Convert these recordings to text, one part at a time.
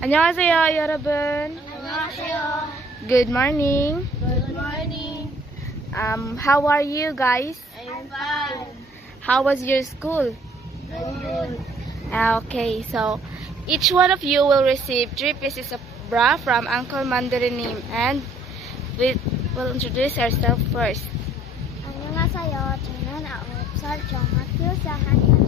안녕하세요, 여러분. 안녕하세요. Good morning. Good morning. How are you guys? I'm fine. How was your school? I'm good. Okay, so each one of you will receive 3 pieces of bra from Uncle Mandarinim, and we will introduce ourselves first. 안녕하세요. 저는 9살 정학교 4학년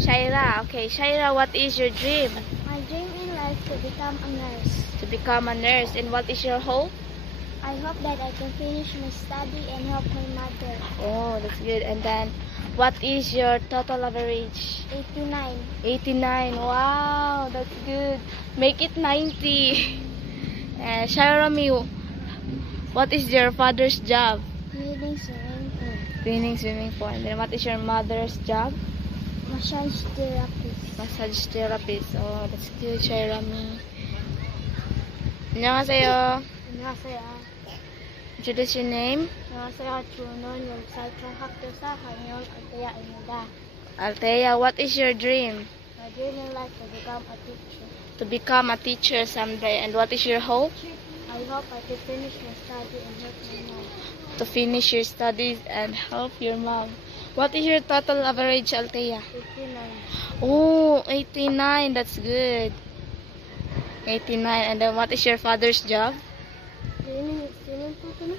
Shaira. Okay, Shaira, what is your dream? My dream in life to become a nurse. To become a nurse. And what is your hope? I hope that I can finish my study and help my mother. Oh, that's good. And then, what is your total average? 89. 89. Wow, that's good. Make it 90. Shaira, what is your father's job? Cleaning swimming pool. Cleaning swimming pool. And then, what is your mother's job? Massage therapist. Massage therapist. Oh, that's good, Shaira. 안녕하세요. 안녕하세요. Introduce your name. 안녕하세요. 저는 10살 정학교 4학년 알대야입니다. Althea, what is your dream? My dream in life to become a teacher. To become a teacher someday. And what is your hope? I hope I can finish my study and help my mom. To finish your studies and help your mom. What is your total average, Althea? 59. Oh, 89. That's good. 89. And then what is your father's job? Cleaning swimming pool.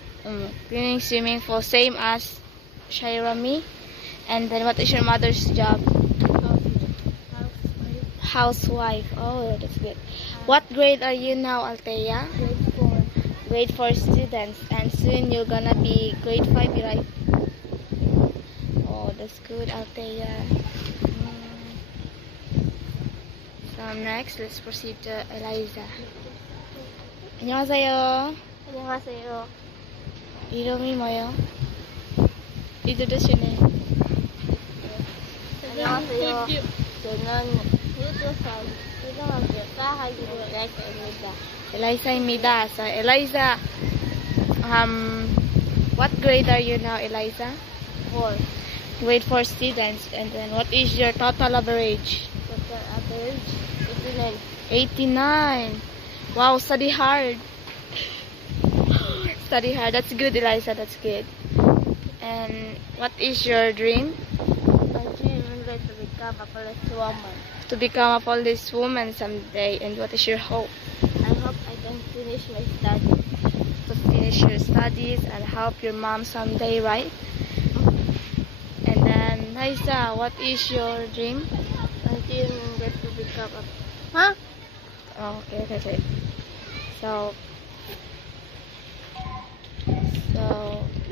Cleaning swimming pool. Same as Shaira. And then what is your mother's job? Housewife. Oh, that's good. What grade are you now, Althea? Grade 4. Grade 4 students. And soon you're gonna be grade 5, right? Oh, that's good, Althea. So next, let's proceed to Eliza. 안녕하세요. 안녕하세요. 이름이 뭐예요? Introduce your name. 안녕하세요. 저는 12살 초등학교 4학년 엘리자입니다. Eliza입니다. So Eliza, what grade are you now, Eliza? 4. Grade 4 students. And then what is your total average? Total average 89. 89. Wow, study hard. Study hard. That's good, Eliza. That's good. And what is your dream? My dream in life to become a policewoman. To become a police woman someday. And what is your hope? I hope I can finish my study. To finish your studies and help your mom someday, right? And then, Liza, what is your dream? My dream in life to become a... Huh? Oh, okay. So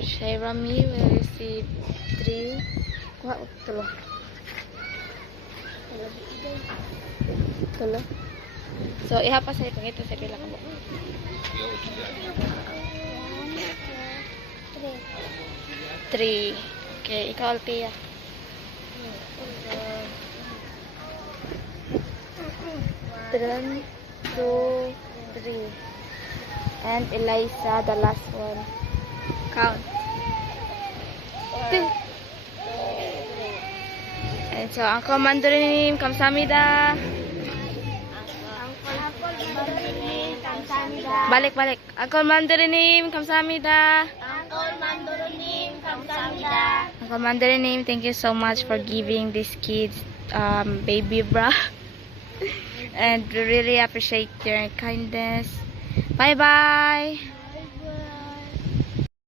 Shaira will receive 3. What? Tulo. So, ihapa sa ipangito sa pila ka mo. 3. Okay, ikaw, Althea. 1, 2, 3. And Eliza, the last one. Count. 2. And so, Uncle Mandarinim, kamsahamnida. 감사합니다. Balik. Uncle Mandarinim, kamsahamnida. Uncle Mandoronim, 감사합니다. Uncle Mandarinim, thank you so much for giving these kids baby bra. And we really appreciate your kindness. Bye-bye.